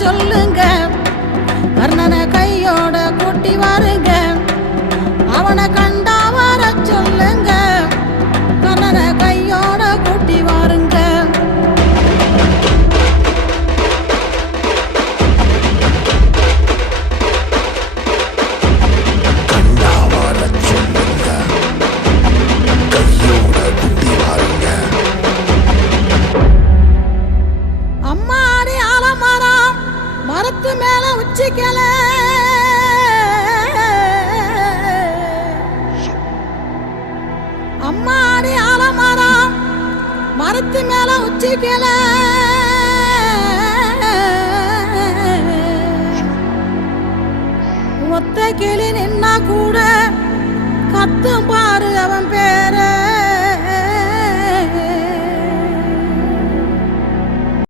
சொல்லுங்க, கர்ணனை கையோட கூட்டி வாருங்க, அவனை கண்டா வர சொல்லுங்க, கர்ணனை கையோட கூட்டி வாருங்க. அம்மாடி ஆலமரம் மரத்து மேல உச்சிக்கல, அம்மாடி ஆலமரம் மரத்து மேல உச்சிக்கல.